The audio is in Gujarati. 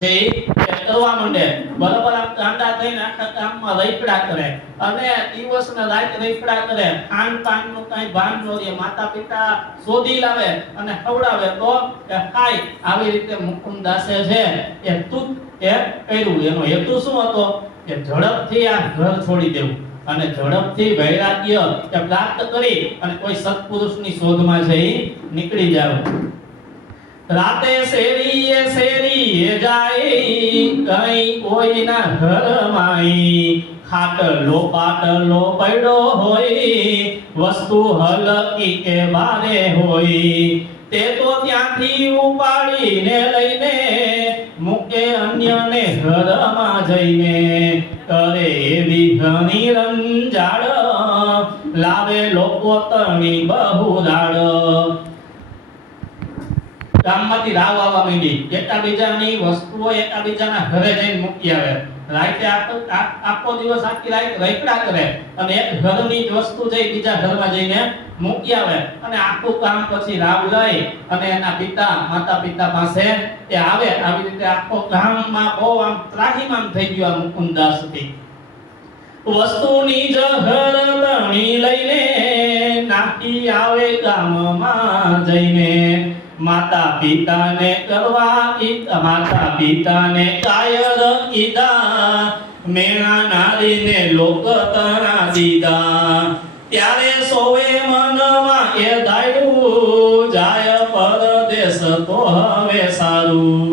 કરવા માંડે બરાબર આમ ગાંડા થઈને આખા ગામમાં રઈપડા કરે અને દિવસ ને રાત રઈપડા કરે ખાન પાન નું કઈ ભાન ન રહે માતા પિતા શોધી લાવે અને ખવડાવે તો એ ખાય આવી રીતે મુકુંદાસે છે એ તુત એ કર્યું એનો હેતુ શું હતો કે ઝડપથી આ ઘર છોડી દેવું અને ઝડપથી વૈરાગ્ય કે પ્રાપ્ત કરી અને કોઈ સત્પુરુષની શોધમાં જઈ નીકળી જાવ રાતે શેરીએ જાય કઈ કોઈના ઘરમાંય ખાટલો પાટલો પડ્યો હોય વસ્તુ હલકી કે ભારે હોય તે તો ત્યાંથી ઉપાડીને લઈને મૂકે અન્યને ઘરમાં જઈને કરે એવી ઘણી રંજાડ લાવે લોકો તણી બહુરાડ ગામમાંથી રાવ આવવા માંડી એકાબીજાની વસ્તુઓ એકાબીજાના ઘરે જઈને મૂકી આવે રાતે આખો દિવસ આખી રાત રઈપડા કરે અને એક ઘરની જ વસ્તુ જઈ બીજા ઘરમાં જઈને મૂકી આવે અને આખું કામ પછી રાવ લઈ અને એના પિતા માતા પિતા પાસે એ આવે આવી રીતે આખો ગામમાં બહુ આમ ત્રાહીમામ થઈ ગયો આ મુકુંદાસથી વસ્તુની જહર તણી લઈને નાખી આવે ગામમાં જઈને માતા પિતાને કાયર કીધા મેણા નારીને લોક તણા દીધા ત્યારે સોવે મનમાં એ ધાર્યું જાય પરદેશ તો હવે સારું।